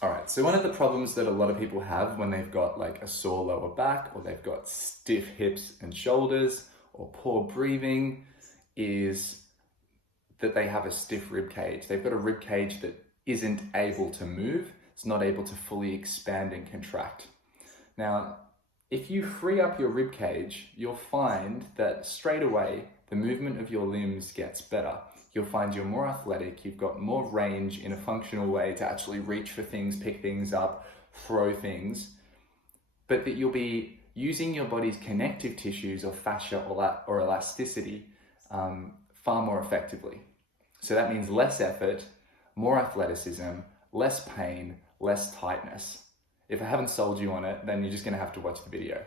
All right, so one of the problems that a lot of people have when they've got like a sore lower back, or they've got stiff hips and shoulders, or poor breathing, is that they have a stiff rib cage. They've got a rib cage that isn't able to move. It's not able to fully expand and contract. Now, if you free up your rib cage, you'll find that straight away the movement of your limbs gets better. You'll find you're more athletic, you've got more range in a functional way to actually reach for things, pick things up, throw things, but that you'll be using your body's connective tissues or fascia or elasticity far more effectively. So that means less effort, more athleticism, less pain, less tightness. If I haven't sold you on it, then you're just going to have to watch the video.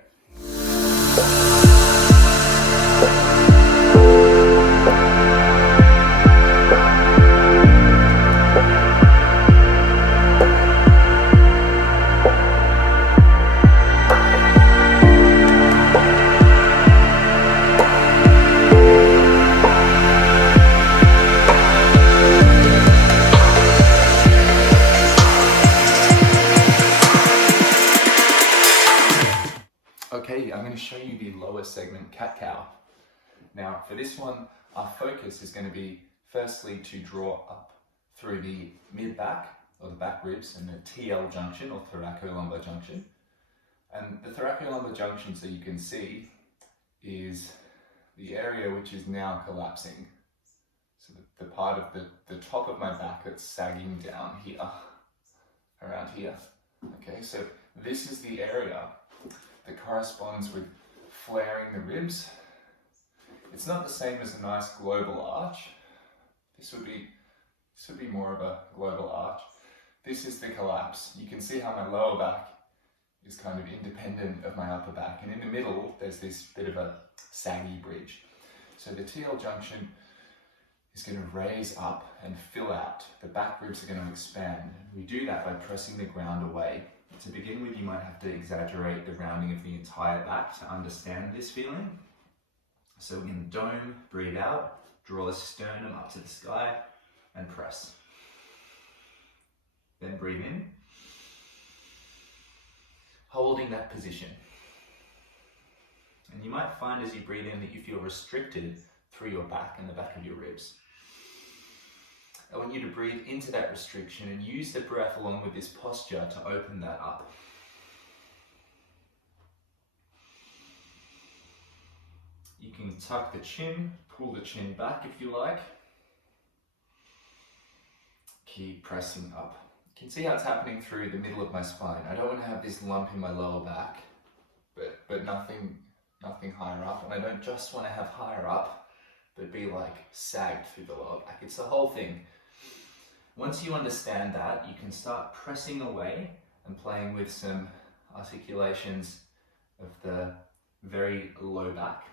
Okay, I'm going to show you the lower segment cat-cow. Now, for this one, our focus is going to be firstly to draw up through the mid-back, or the back ribs, and the TL junction, or thoracolumbar junction. And the thoracolumbar junction, so you can see, is the area which is now collapsing. So the part of the top of my back that's sagging down here, around here. Okay, so this is the area that corresponds with flaring the ribs. It's not the same as a nice global arch. This would be more of a global arch. This is the collapse. You can see how my lower back is kind of independent of my upper back, and in the middle there's this bit of a saggy bridge. So the TL junction is going to raise up and fill out. The back ribs are going to expand. We do that by pressing the ground away. To begin with, you might have to exaggerate the rounding of the entire back to understand this feeling. So we're going to dome, breathe out, draw the sternum up to the sky, and press. Then breathe in, holding that position. And you might find as you breathe in that you feel restricted through your back and the back of your ribs. I want you to breathe into that restriction and use the breath along with this posture to open that up. You can tuck the chin, pull the chin back if you like. Keep pressing up. You can see how it's happening through the middle of my spine. I don't want to have this lump in my lower back, but nothing higher up. And I don't just want to have higher up, but be like sagged through the lower back. It's the whole thing. Once you understand that, you can start pressing away and playing with some articulations of the very low back.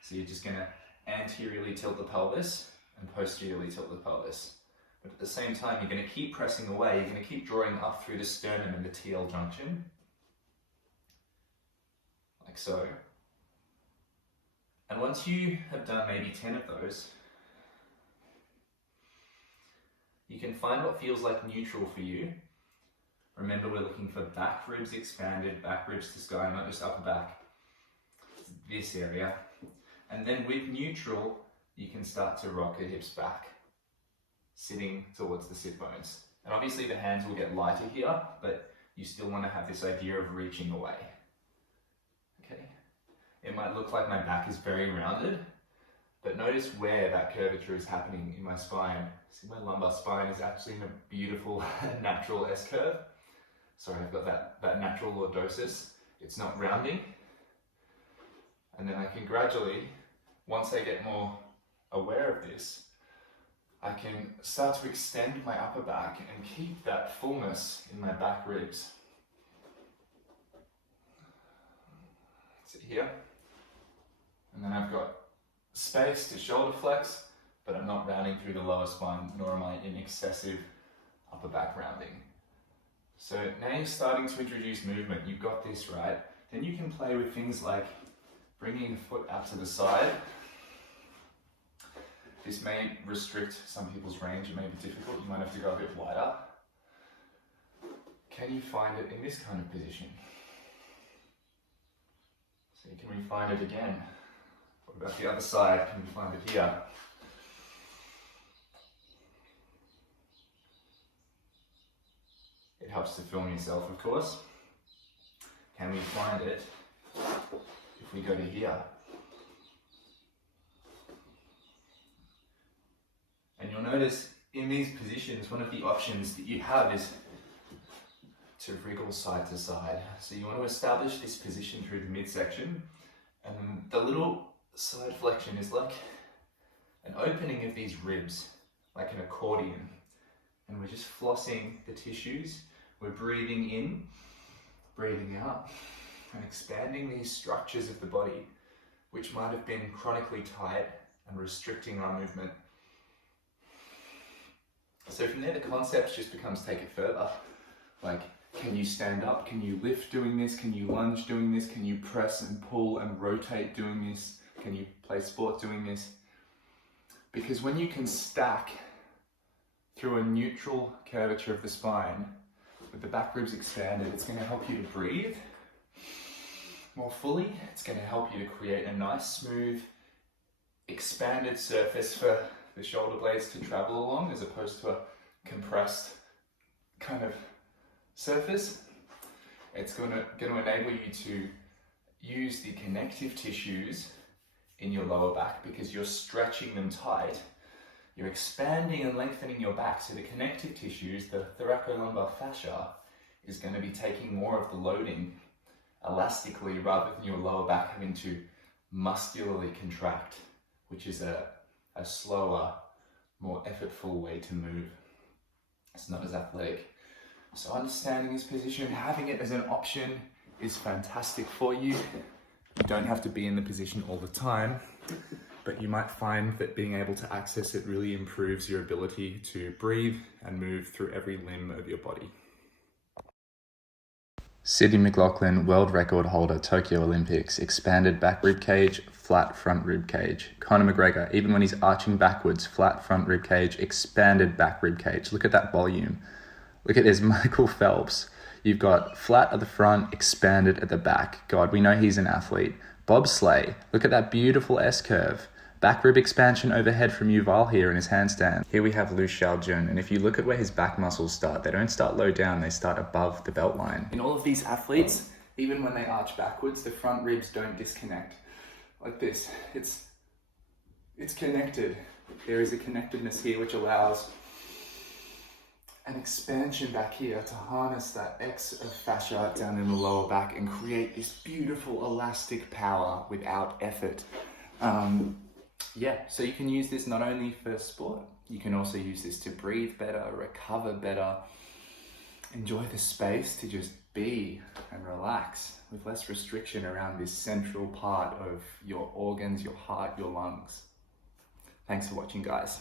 So you're just going to anteriorly tilt the pelvis and posteriorly tilt the pelvis. But at the same time, you're going to keep pressing away. You're going to keep drawing up through the sternum and the TL junction. Like so. And once you have done maybe 10 of those, you can find what feels like neutral for you. Remember, we're looking for back ribs expanded, back ribs to sky, not just upper back. This area. And then with neutral, you can start to rock the hips back, sitting towards the sit bones. And obviously the hands will get lighter here, but you still want to have this idea of reaching away. Okay. It might look like my back is very rounded, but notice where that curvature is happening in my spine. See, my lumbar spine is actually in a beautiful natural S-curve. Sorry, I've got that natural lordosis. It's not rounding. And then I can gradually, once I get more aware of this, I can start to extend my upper back and keep that fullness in my back ribs. Sit here. And then I've got space to shoulder flex, but I'm not rounding through the lower spine, nor am I in excessive upper back rounding. So now you're starting to introduce movement. You've got this, right? Then you can play with things like bringing the foot out to the side. This may restrict some people's range. It may be difficult. You might have to go a bit wider. can you find it in this kind of position? So can we find it again? What about the other side? Can we find it here? It helps to film yourself, of course. Can we find it if we go to here? And you'll notice in these positions, one of the options that you have is to wriggle side to side. So you want to establish this position through the midsection, and then the little side flexion is like an opening of these ribs, like an accordion. And we're just flossing the tissues. We're breathing in, breathing out, and expanding these structures of the body, which might have been chronically tight and restricting our movement. So from there, the concept just becomes take it further. Like, can you stand up? Can you lift doing this? Can you lunge doing this? Can you press and pull and rotate doing this? Can you play sport doing this? Because when you can stack through a neutral curvature of the spine, with the back ribs expanded, it's going to help you to breathe more fully. It's going to help you to create a nice, smooth, expanded surface for the shoulder blades to travel along, as opposed to a compressed kind of surface. It's going to enable you to use the connective tissues in your lower back because you're stretching them tight. You're expanding and lengthening your back, so the connective tissues, the thoracolumbar fascia, is going to be taking more of the loading elastically rather than your lower back having to muscularly contract, which is a slower, more effortful way to move. It's not as athletic. So understanding this position, having it as an option is fantastic for you. You don't have to be in the position all the time, but you might find that being able to access it really improves your ability to breathe and move through every limb of your body. Sydney McLaughlin, world record holder, Tokyo Olympics, expanded back rib cage, flat front rib cage. Conor McGregor, even when he's arching backwards, flat front rib cage, expanded back rib cage. Look at that volume. Look at this, Michael Phelps. You've got flat at the front, expanded at the back. God, we know he's an athlete. Bobsleigh, look at that beautiful S-curve. Back rib expansion overhead from Yuval here in his handstand. Here we have Liu Xiaojun, and if you look at where his back muscles start, they don't start low down, they start above the belt line. In all of these athletes, even when they arch backwards, the front ribs don't disconnect. Like this, it's connected. There is a connectedness here which allows an expansion back here to harness that X of fascia down in the lower back and create this beautiful elastic power without effort. So you can use this not only for sport, you can also use this to breathe better, recover better, enjoy the space to just be and relax with less restriction around this central part of your organs, your heart, your lungs. Thanks for watching, guys.